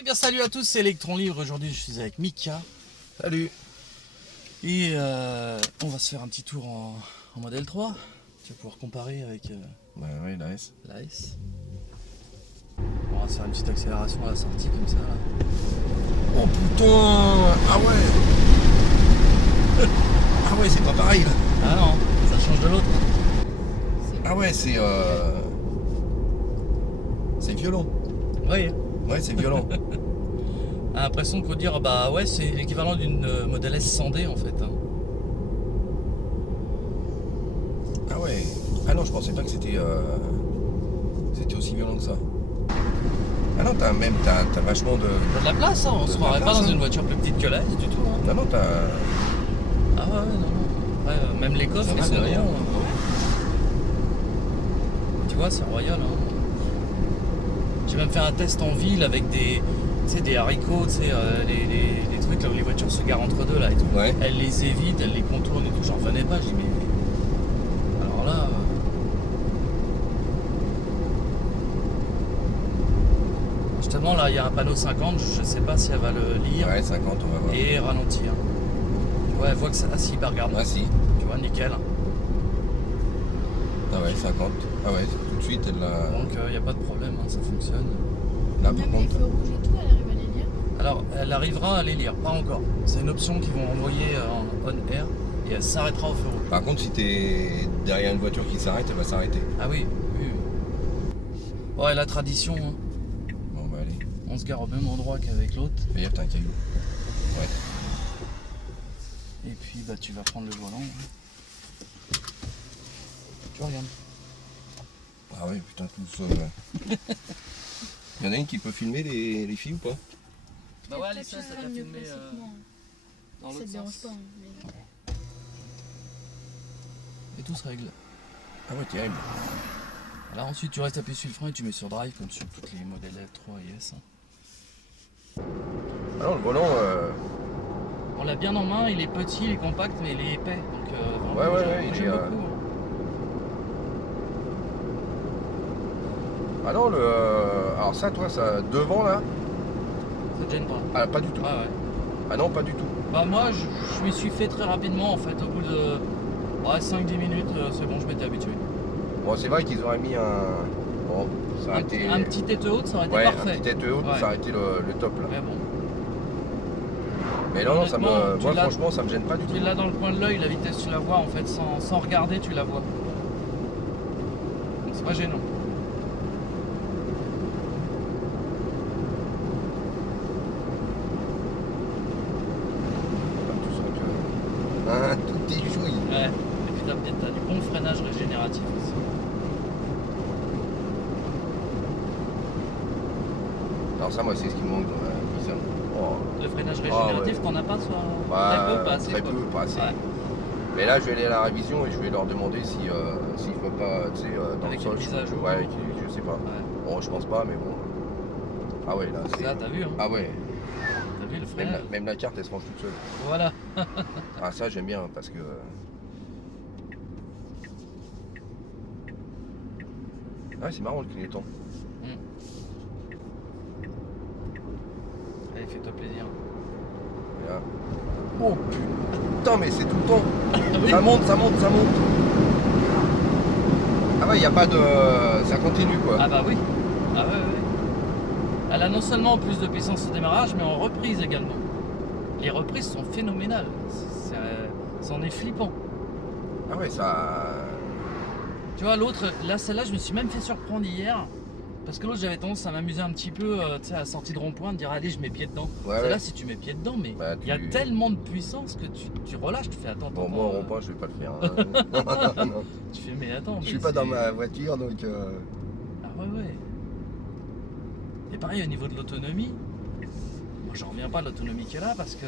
Eh bien salut à tous, c'est Electron Libre. Aujourd'hui je suis avec Mika. Salut. Et on va se faire un petit tour en modèle 3. Tu vas pouvoir comparer avec Oui, la S. la S. On va se faire une petite accélération à la sortie comme ça là. Oh putain. Ah ouais. Ah ouais, c'est pas pareil là. Ah non, ça change de l'autre. Ah ouais, c'est violent. Oui. Ouais, c'est violent. On a l'impression qu'on dire bah ouais c'est l'équivalent d'une modèle S 100D en fait. Hein. Ah ouais. Ah non, je pensais pas que c'était aussi violent que ça. Ah non, t'as vachement de... T'as de la place, hein. On se croirait pas dans une voiture plus petite que la S du tout. Hein. Non, non, t'as... Ah ouais, non. Ouais, même les coffres ils sont derrière. grands. Hein. Tu vois, c'est royal. Hein. J'ai même fait un test en ville avec des haricots, les trucs là où les voitures se garent entre deux là et tout. Ouais. Elle les évite, elle les contourne et tout, j'en revenais pas, j'ai dit mais... Alors là... Justement là il y a un panneau 50, je sais pas si elle va le lire Ouais, 50, on va voir. et ralentir. Ouais, elle voit que ça... Ah si, bah regarde, Ah si. tu vois, nickel. Ah ouais, 50. Ah ouais, tout de suite, elle l'a... Donc il n'y a pas de problème, hein, ça fonctionne. Là, par Même les contre... feux rouges et tout, elle arrive à les lire. Alors, elle arrivera à les lire, pas encore. C'est une option qu'ils vont envoyer en on-air et elle s'arrêtera au feu rouge. Par contre, si t'es derrière une voiture qui s'arrête, elle va s'arrêter. Ah oui, oui. Ouais, la tradition, hein. Bon, bah allez. On se gare au même endroit qu'avec l'autre. Fais gaffe, t'as un caillou. Ouais. Et puis, bah, tu vas prendre le volant. Hein. Tu regardes. Ah ouais, putain, tous... Il y en a une qui peut filmer les filles ou pas? Bah ouais, Peut-être ça que t'a ça mieux filmé classiquement. dans Ça l'autre te dérange sens. pas. Hein, mais... Et tout se règle. Ah ouais, terrible. Alors ensuite, tu restes appuyé sur le frein et tu mets sur drive comme sur toutes les modèles L3 et S. Hein. Alors le volant... On l'a bien en main, il est petit, il est compact, mais il est épais. Donc, Ouais, vraiment, ouais, j'aime il est, beaucoup. Hein. Ah non, alors ça, toi, ça... Devant, là... Ça te gêne pas. Ah, pas du tout. Ouais, ouais. Ah non, pas du tout. Bah moi je m'y suis fait très rapidement en fait, au bout de 5-10 minutes, c'est bon, je m'étais habitué. Bon, c'est vrai qu'ils auraient mis un... Bon, ça aurait été... Un petit tête haute, ça aurait été Ouais, parfait. un petit tête haute, Ouais. ça aurait été le top, là. Mais bon, Mais non, ça me... Honnêtement, tu Moi, l'as- franchement, ça me gêne pas du tout. tu l'as dans le coin de l'œil, la vitesse tu la vois en fait, sans regarder tu la vois. Donc c'est pas gênant. Tu sens que... Un tout petit chouille. Ouais. Et puis t'as du bon freinage régénératif aussi. Alors ça, moi, c'est ce qui me manque dans la Nissan. Oh. Le freinage régénératif, ouais. t'en as pas soit Bah, très peu, pas assez. très quoi. peu, pas assez. Ouais. Mais là, je vais aller à la révision et je vais leur demander si s'ils peuvent pas, tu sais, dans Avec le sol. une mise à jour. Ouais, je sais pas. Ouais. Bon, je pense pas, mais bon. Ah ouais, là, c'est... Là t'as vu, hein. Ah ouais, T'as vu le même freinage. même la carte, elle se range toute seule. Voilà. Ah ça, j'aime bien, parce que... Ah, c'est marrant le clignotant. Allez, fais-toi plaisir. Et là. Oh putain, mais c'est tout le temps. Oui. Ça monte, ça monte, ça monte. Ah ouais, il n'y a pas de... Ça continue, quoi. Ah bah oui. Ah ouais, ouais. Elle a non seulement plus de puissance au démarrage, mais en reprise également. Les reprises sont phénoménales. C'en est flippant. Ah ouais, ça... Tu vois, l'autre, là, celle-là, je me suis même fait surprendre hier. Parce que l'autre, j'avais tendance à m'amuser un petit peu, tu sais, à la sortie de rond-point, de dire, allez, je mets pied dedans. Ouais, Celle-là, ouais. si tu mets pied dedans, mais Bah, il y a tu- tellement de puissance que tu relâches, tu fais, attends, Bon, attends, moi, au rond-point, je vais pas le faire. Hein. Non. tu fais, mais attends. Je mais suis pas dans c'est- ma voiture, donc... Ah ouais, ouais. Et pareil, au niveau de l'autonomie, moi, j'en reviens pas de l'autonomie qu'elle a, parce que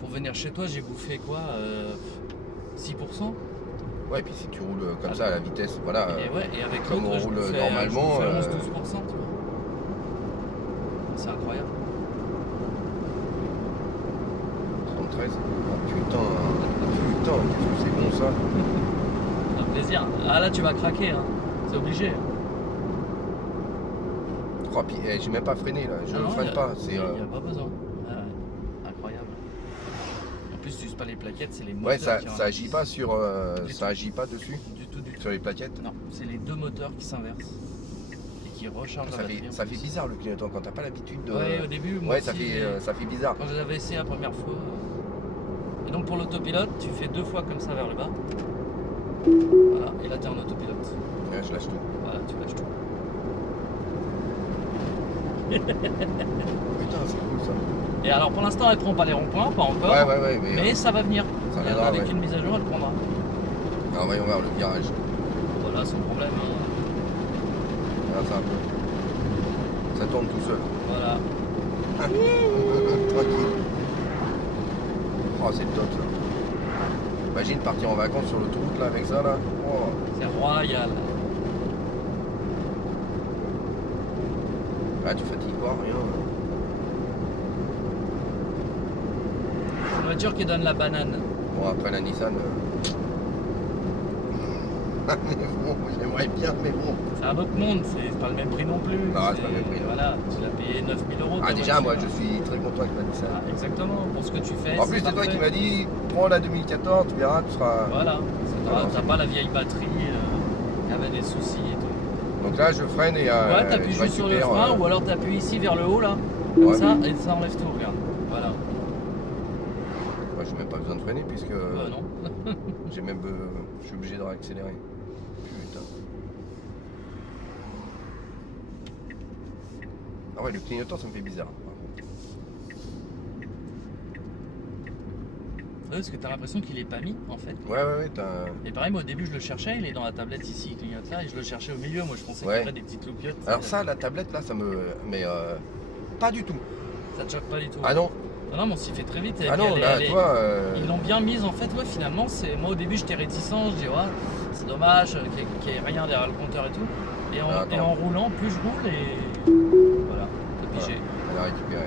pour venir chez toi, j'ai bouffé quoi 6%. Ouais, puis si tu roules comme ça à la vitesse, voilà. Et ouais, et avec comme l'autre, on je roule bouffais, normalement, je bouffais 11-12%, tu vois. C'est incroyable. 73. Oh putain, putain, qu'est-ce que c'est bon ça. C'est un plaisir. Ah là, tu vas craquer, hein. C'est obligé. Oh, puis j'ai même pas freiné là, je Ah non, freine pas. C'est, Il n'y a pas besoin. Ah ouais, incroyable. En plus, tu uses pas les plaquettes, c'est les moteurs. ouais, ça, qui ça agit pas sur. Du Ça tout. agit pas dessus, Du tout, du tout. sur les plaquettes. Non, c'est les deux moteurs qui s'inversent et qui rechargent la Ça batterie. fait, en ça plus. fait bizarre le clignotant quand t'as pas l'habitude de. Ouais, au début, moi Ouais, ça aussi, fait bizarre. quand je l'avais essayé la première fois. Et donc pour l'autopilote, tu fais 2 fois comme ça vers le bas. Voilà, et là t'es en autopilote. Ouais, je lâche tout. Voilà, tu lâches tout. Putain, c'est cool ça. Et alors pour l'instant, elle prend pas les ronds-points, pas encore. Ouais, Mais ça va venir. ça viendra, Avec ouais. une mise à jour, elle prendra. Alors voyons voir le virage. Voilà, sans problème. Hein. Regarde ça un peu. Ça tourne tout seul. Voilà. Tranquille. Oh, c'est le top ça. Imagine partir en vacances sur l'autoroute là avec ça là. Oh. C'est royal. Là tu fatigues pas, rien. Une voiture qui donne la banane. Bon après la Nissan. Mais bon, j'aimerais bien, mais bon. C'est un autre monde, c'est pas le même prix non plus. Non, c'est pas le même prix, non. Voilà, tu l'as payé 9 000 €. Ah ta déjà moi voiture. je suis très content avec la Nissan. Ah, exactement, pour ce que tu fais. En plus c'est toi qui m'as dit prends la 2014, tu verras, tu seras. Voilà, Ah, non, t'as pas la vieille batterie qui avait des soucis et tout. Donc là je freine et Ouais, t'appuies je juste sur le récupère, frein ou alors t'appuies ici vers le haut là, comme Ouais. ça, et ça enlève tout, regarde. Voilà. Moi j'ai même pas besoin de freiner puisque Bah non. j'ai même je suis obligé de réaccélérer. Putain. Ah ouais le clignotant ça me fait bizarre. Ouais, parce que t'as l'impression qu'il est pas mis en fait. Ouais t'as. Et pareil, moi au début je le cherchais, il est dans la tablette ici, il clignote là, et je le cherchais au milieu. Moi je pensais qu'il y Ouais. avait des petites loupiottes. Alors ça la tablette là ça me. Mais pas du tout. Ça te choque pas du tout. Ah non, Non, mais on s'y fait très vite. Et ah puis non, elle est- là elle est- toi. Ils l'ont bien mise en fait, ouais, finalement. Moi au début j'étais réticent, je dis ouais, c'est dommage qu'il n'y ait rien derrière le compteur et tout. Et en, Ah, attends. et en roulant, plus je roule et voilà, c'est pigé. Elle a récupéré.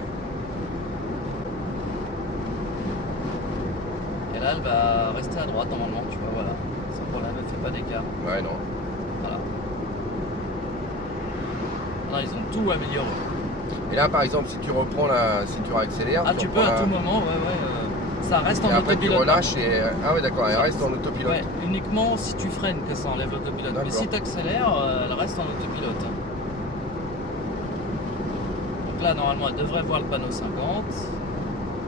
Et là elle va rester à droite normalement, tu vois, voilà. Sans problème, elle fait pas d'écart. Ouais non. Voilà. Non, ils ont tout amélioré. Et là par exemple si tu reprends si tu réaccélères. Ah tu peux reprends à la- tout moment, ouais. Ça reste en Et après tu autopilote. relâches et. Ah ouais d'accord, elle reste en autopilote. Ouais, uniquement si tu freines que ça enlève l'autopilote. Mais D'accord. si tu accélères, elle reste en autopilote. Donc là, normalement, elle devrait voir le panneau 50.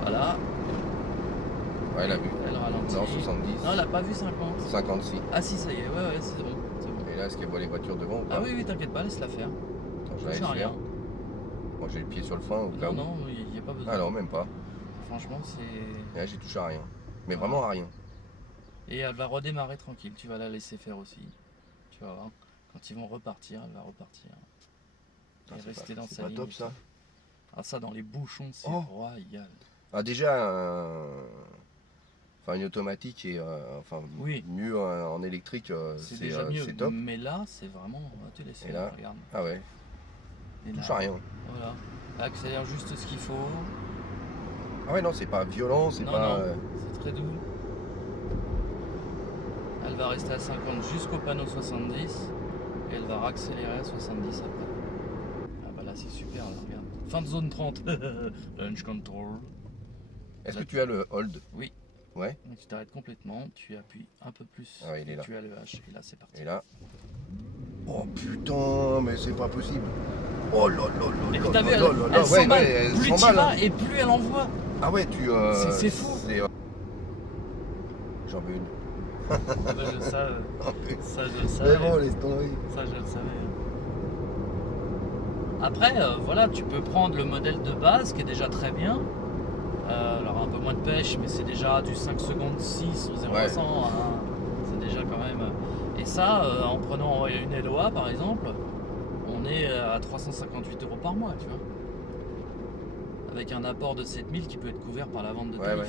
Voilà, Ouais elle a vu. elle ralentit. Non 70. Non, elle n'a pas vu 50. 56. Ah si, ça y est, ouais, c'est bon. C'est bon. Et là est-ce qu'elle voit les voitures devant ou pas? Ah oui, t'inquiète pas, laisse-la faire. Attends, je la Ça laisse change rien. faire. Moi j'ai le pied sur le frein au cas Non, où. non, il n'y a pas besoin. Ah non même pas. Franchement, c'est... Et là j'ai touché à rien. Mais vraiment à rien. Et elle va redémarrer tranquille, tu vas la laisser faire aussi. Tu vas voir, quand ils vont repartir, elle va repartir. Ah, Et c'est rester pas- dans c'est sa pas ligne. top ça. Ah ça, dans les bouchons, c'est Oh. royal. Ah déjà enfin une automatique et enfin Oui. mieux en électrique C'est déjà mieux, c'est top. mais là c'est vraiment, tu laisses Et faire, là, regarde. Ah ouais, Et touche là, à rien. Voilà, accélère juste ce qu'il faut. Ah ouais non c'est pas violent, c'est Non, pas. non. C'est très doux. Elle va rester à 50 jusqu'au panneau 70 et elle va raccélérer à 70 après. Ah bah là c'est super, là, regarde. Fin de zone 30. Launch control. Est-ce là, que tu as le hold? Oui. Ouais. Donc tu t'arrêtes complètement, tu appuies un peu plus. Ah ouais, il est et là. tu as le H et là c'est parti. Et là. Oh putain, mais c'est pas possible. Oh là là Et là puis là t'as vu, là elle, là là. elle s'emballe. elle Plus tu s'emballe, vas hein. et plus elle envoie. Ah ouais tu. C'est fou. J'en veux une. Bah, je savais. Ça je le Mais savais. bon laisse tomber. Ça, je le savais. Après, voilà, tu peux prendre le modèle de base qui est déjà très bien. Alors un peu moins de pêche, mais c'est déjà du 5 secondes 6 au 0 à 100. Hein. C'est déjà quand même. Et ça, en prenant une LOA par exemple, on est à 358 € par mois, tu vois. Avec un apport de 7000 qui peut être couvert par la vente de Ouais, tarifs. ouais.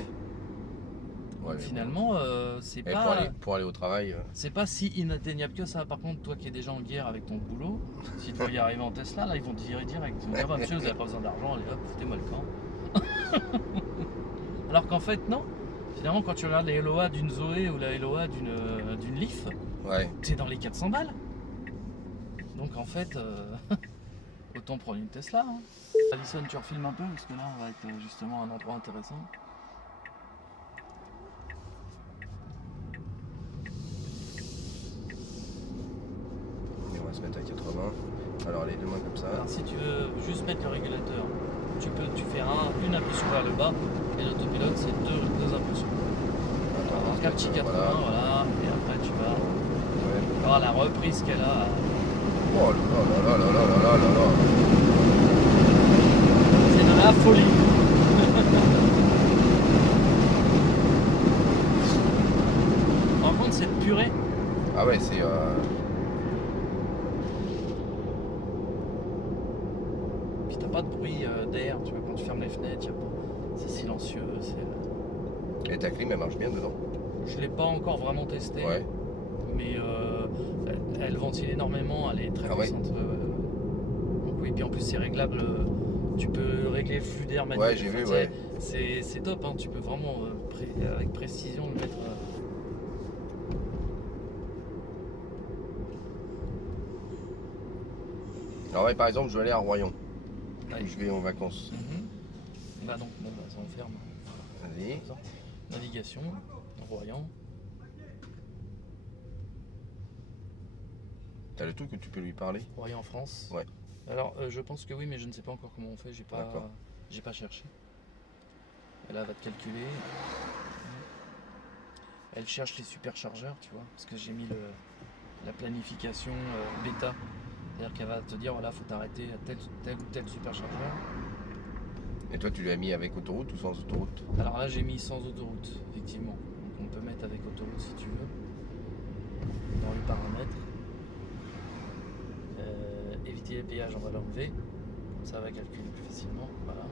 Donc Ouais, mais finalement, c'est bon. Et pas. pour aller au travail. C'est pas si inatteignable que ça. Par contre, toi qui es déjà en guerre avec ton boulot, si tu veux y arriver en Tesla, là, ils vont te virer direct. Ils vont dire, bah, monsieur, vous n'avez pas besoin d'argent, allez hop, foutez-moi le camp. Alors qu'en fait, non. Finalement, quand tu regardes les LOA d'une Zoé ou la LOA d'une Leaf, Ouais. c'est dans les 400 balles. Donc en fait, temps prendre une Tesla. Hein. Alison, tu refilmes un peu parce que là on va être justement à un endroit intéressant. Et on va se mettre à 80. Alors les deux mains comme ça. Alors si tu veux juste mettre le régulateur, tu fais une impulsion vers le bas et l'autopilote c'est deux impulsions. Alors un petit 80, voilà, et après tu vas voir la reprise qu'elle a. Oh là là là là là là là là là. C'est de la folie. Par contre cette purée. Ah ouais, c'est... Puis t'as pas de bruit d'air, tu vois, quand tu fermes les fenêtres, c'est silencieux. Et ta clim elle marche bien dedans? Je l'ai pas encore vraiment testé, Ouais. mais elle ventile énormément, elle est très puissante. Donc oui, puis en plus c'est réglable, tu peux régler le flux d'air manuel. Ouais, j'ai vu, ouais. C'est top, hein, tu peux vraiment avec précision le mettre. Alors ouais, par exemple, je vais aller à Royan. Ouais. Je vais en vacances. Là donc, bon, bah, ça on ferme. Vas-y. Navigation, Royan. T'as le truc que tu peux lui parler? Royan France. Ouais. Alors je pense que oui, mais je ne sais pas encore comment on fait, j'ai pas cherché. Et là elle va te calculer. Elle cherche les superchargeurs, tu vois, parce que j'ai mis la planification bêta. C'est-à-dire qu'elle va te dire voilà, faut t'arrêter à tel ou tel superchargeur. Et toi, tu l'as mis avec autoroute ou sans autoroute? Alors là j'ai mis sans autoroute, effectivement. Donc on peut mettre avec autoroute si tu veux. Dans les paramètres. Éviter les péages, on va l'enlever. Ça va calculer plus facilement. Voilà.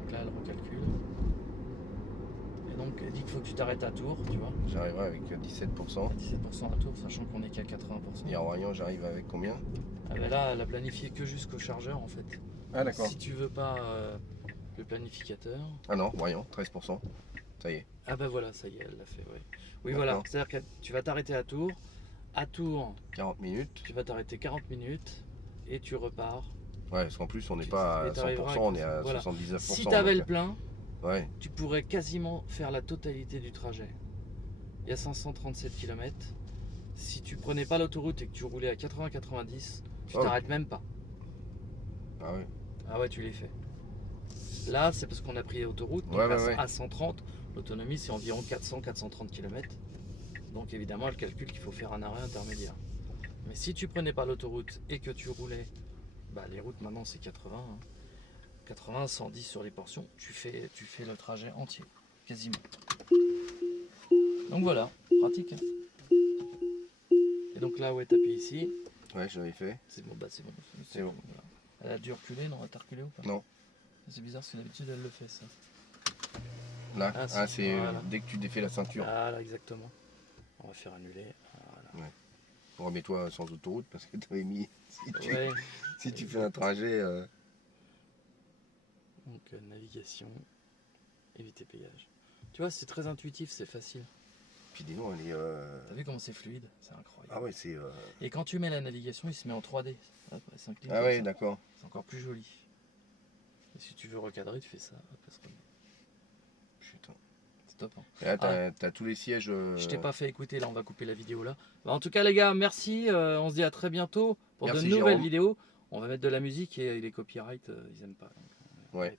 Donc là, elle recalcule. Et donc, elle dit qu'il faut que tu t'arrêtes à Tours, tu vois. J'arriverai avec 17%. À 17% à Tours, sachant qu'on est qu'à 80%. Et à Royan, j'arrive avec combien? Ah ben là, elle a planifié que jusqu'au chargeur, en fait. Ah d'accord. Si tu veux pas le planificateur. Ah non, Royan, 13%. Ça y est. Ah ben voilà, ça y est, elle l'a fait, ouais. Oui, voilà. C'est-à-dire que tu vas t'arrêter à Tours. À Tours, 40 minutes. tu vas t'arrêter 40 minutes et tu repars. Ouais, parce qu'en plus, on n'est pas à 100%, on est à voilà. 79%. Si tu avais le plein, ouais. tu pourrais quasiment faire la totalité du trajet. Il y a 537 km. Si tu prenais pas l'autoroute et que tu roulais à 80-90, tu t'arrêtes même pas. Ah ouais. Ah ouais, tu l'as fait. Là, c'est parce qu'on a pris l'autoroute. Donc à 130, l'autonomie c'est environ 400-430 km. Donc évidemment, elle calcule qu'il faut faire un arrêt intermédiaire. Mais si tu prenais pas l'autoroute et que tu roulais, bah les routes maintenant c'est 80, hein. 80, 110 sur les portions, tu fais le trajet entier, quasiment. Donc voilà, pratique. Hein. Et donc là, ouais, t'appuies ici. Ouais, je l'avais fait. C'est bon, bah c'est bon. C'est bon. Voilà. Elle a dû reculer, non? Elle t'a reculé ou pas? Non. C'est bizarre parce que d'habitude elle le fait ça. Là, c'est voilà. dès que tu défais la ceinture. Voilà, exactement. On va faire annuler. Voilà. Ouais. Remets-toi sans autoroute parce que tu avais mis. Si tu fais un trajet. Donc navigation, éviter péage. Tu vois, c'est très intuitif, c'est facile. Puis dis donc, elle est. T'as vu comment c'est fluide? C'est incroyable. Ah ouais, c'est. Et quand tu mets la navigation, il se met en 3D. Ah ouais, d'accord. C'est encore plus joli. Et si tu veux recadrer, tu fais ça. Putain. C'est top. Hein. Et là, t'as tous les sièges. Je t'ai pas fait écouter, là, on va couper la vidéo là. Bah, en tout cas, les gars, merci. On se dit à très bientôt pour de nouvelles vidéos. On va mettre de la musique et les copyrights, ils aiment pas. Donc, ouais.